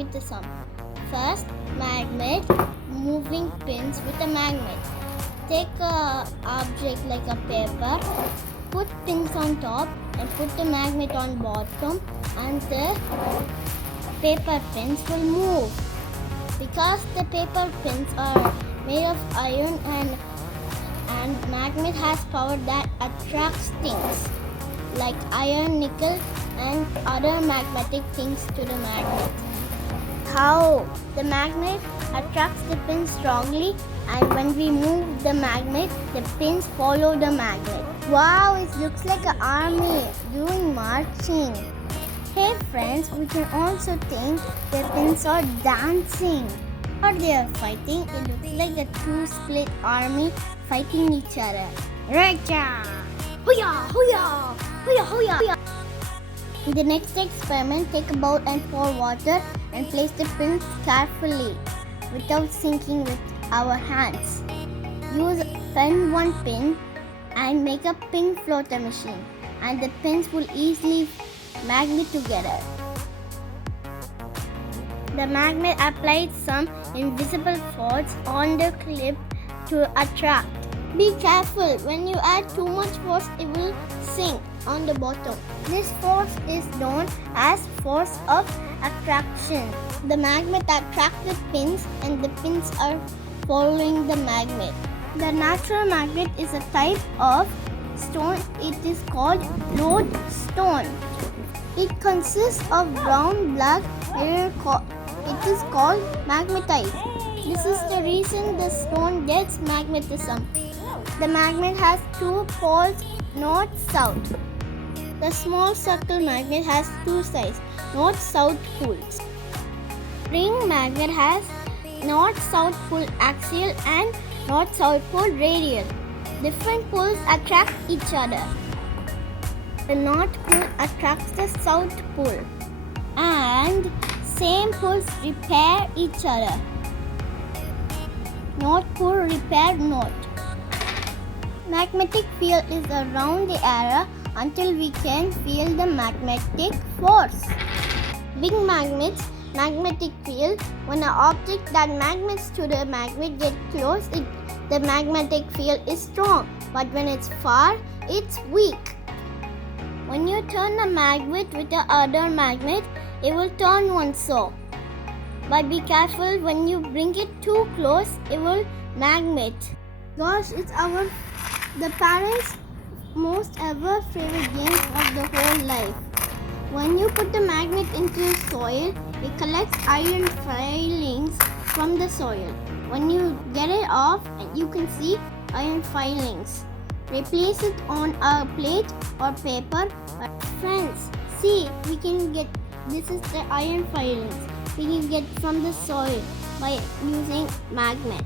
magnetism. First, magnet moving pins with a magnet. Take a object like a paper, put pins on top and put the magnet on bottom, and the paper pins will move. Because the paper pins are made of iron and magnet has power that attracts things like iron, nickel and other magnetic things to the magnet. How? The magnet attracts the pins strongly, and when we move the magnet, the pins follow the magnet. Wow, it looks like an army doing marching. Hey friends, we can also think the pins are dancing or they are fighting. It looks like a two split army fighting each other. Raja! Hooyah! Hooyah! Hooyah! Hooyah! In the next experiment, take a bowl and pour water and place the pins carefully without sinking with our hands. Use pen one pin and make a pin floater machine, and the pins will easily magnet together. The magnet applied some invisible force on the clip to attract. Be careful, when you add too much force, it will sink on the bottom. This force is known as force of attraction. The magnet attracts the pins and the pins are following the magnet. The natural magnet is a type of stone. It is called lodestone. It consists of brown black mirror. It is called magnetite. This is the reason the stone gets magnetism. The magnet has two poles, north-south. The small circle magnet has two sides, north-south poles. Ring magnet has north-south pole axial and north-south pole radial. Different poles attract each other. The north pole attracts the south pole, and same poles repair each other. North pole repair north. Magnetic field is around the area until we can feel the magnetic force. Big magnets, magnetic field. When an object that magnets to the magnet get close, the magnetic field is strong. But when it's far, it's weak. When you turn a magnet with the other magnet, it will turn one so. But be careful, when you bring it too close, it will magnet. Gosh, it's the parents' most ever favorite game of the whole life. When you put the magnet into soil, it collects iron filings from the soil. When you get it off, you can see iron filings. Replace it on a plate or paper. Friends, see, this is the iron filings we can get from the soil by using magnet.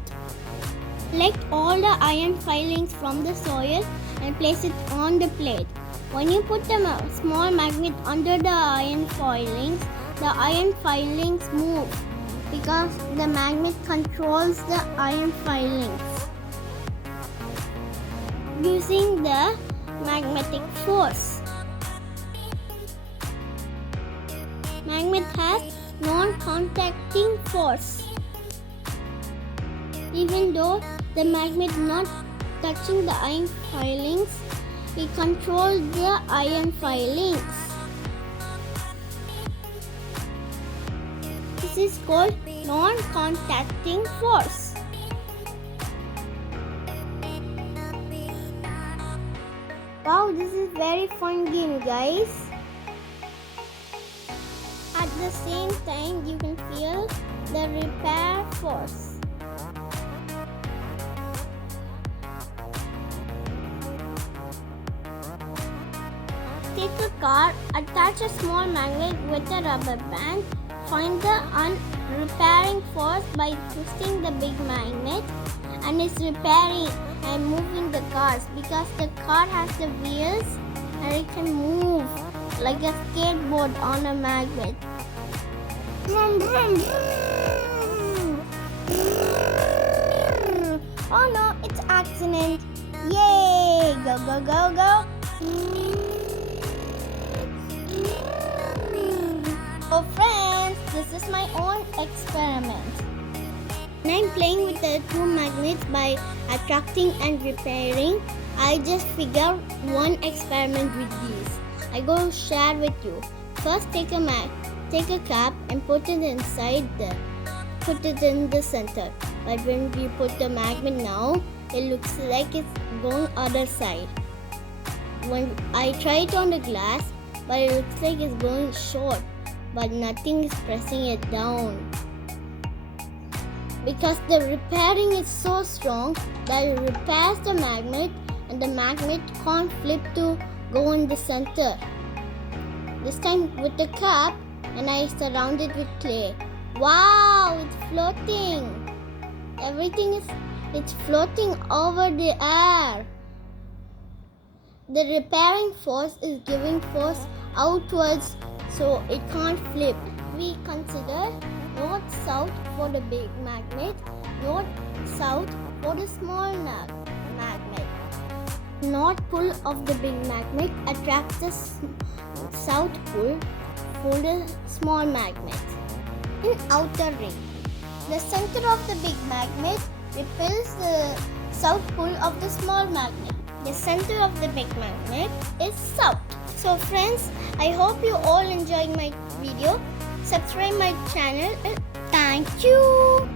Collect all the iron filings from the soil and place it on the plate. When you put the small magnet under the iron filings move because the magnet controls the iron filings using the magnetic force. Magnet has non-contacting force. Even though the magnet not touching the iron filings, we control the iron filings. This is called non-contacting force. Wow, this is very fun game, guys. At the same time, you can feel the repair force. Take a car, attach a small magnet with a rubber band, find the repairing force by twisting the big magnet, and it's repairing and moving the cars because the car has the wheels and it can move like a skateboard on a magnet. Vroom, vroom, vroom. Oh no, it's accident. Yay! Go, go, go, go. Oh friends, this is my own experiment. When I'm playing with the two magnets by attracting and repairing, I just figure one experiment with these. I go share with you. First take a cap and put it inside there. Put it in the center. But when we put the magnet now, it looks like it's going other side. When I try it on the glass, but it looks like it's going short, but nothing is pressing it down. Because the repairing is so strong that it repairs the magnet and the magnet can't flip to go in the center. This time with the cap and I surround it with clay. Wow, it's floating. It's floating over the air. The repairing force is giving force outwards so it can't flip. We consider north-south for the big magnet, north-south for the small magnet. North pole of the big magnet attracts the south pole for the small magnet. In outer ring, the center of the big magnet repels the south pole of the small magnet. The center of the big magnet is south. So friends, I hope you all enjoyed my video. Subscribe my channel and thank you.